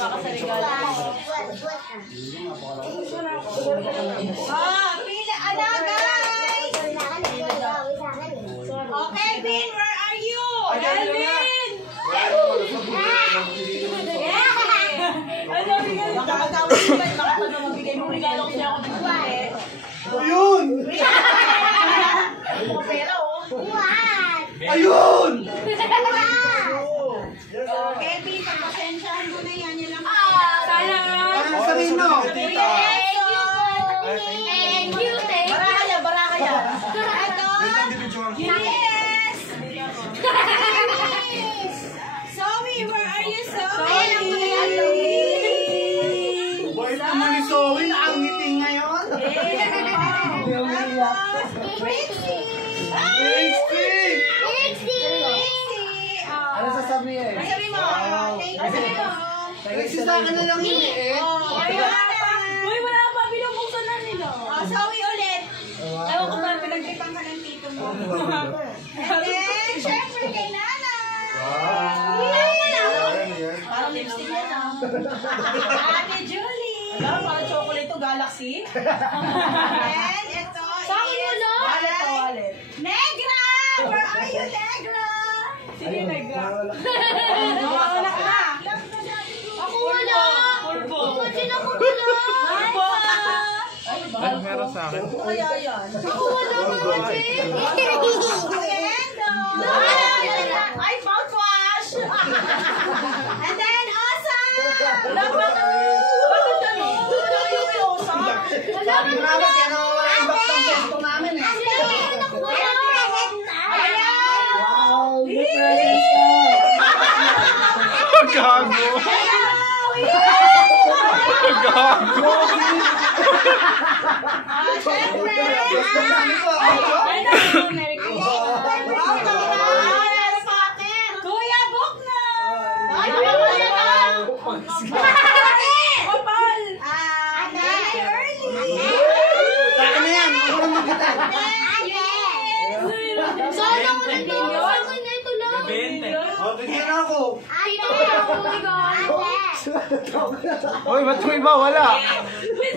Tuwa ka sa regalo. Pila, ala guys! Okay, Vin, where are you? Alvin! Ano, bigay? Baka mabigay mo regalo ko siya ako bigay. Ayun! Pera, oh. Ayun! Kevin, pagpasensyahan mo na yan. Yan lang. Sana. Ano sabihin mo? Thank you. Baraka yan. Ito. Yes! Zoe, where are you, Zoe? Bait naman ni Zoe, ang ngiti ngayon. Ano sasabihin? Sabi mo. Sabi mo. Kasi sa akin na lang yun eh. Uy, wala pa. Binubuksan na nila. Zoe ulit. Ewan ko ba, pinagtripang ka ng tito mo. And then, syempre kay Nana. Parang lipstick yan, ah. Ate Julie. Alam, parang chocolate to, Galaxy. And ito is wallet. Negra! Where are you, Negra? Sige, Negra. Nawawala ka na. Ako wala. Imagine ako wala. Ay, meron sa akin. Kaya yan. Ako wala imagine. Ay, mouthwash! And then, awesome! Bakit ano? Wala yung awesome? Wala Sabi ko naman, kaya nawawala yung box ng pesto namin eh. Wow, may presents ka! Gago! Gago! Siyempre! Kuya Bukna! Ay, Kapal! Ate Early! Sa akin na yan, ako lang magkita. Sana ko na ito. Sana ko na ito lang. O, bigyan ako. Tito, ako regalo. Uy, ba't may ba? Wala! Wait,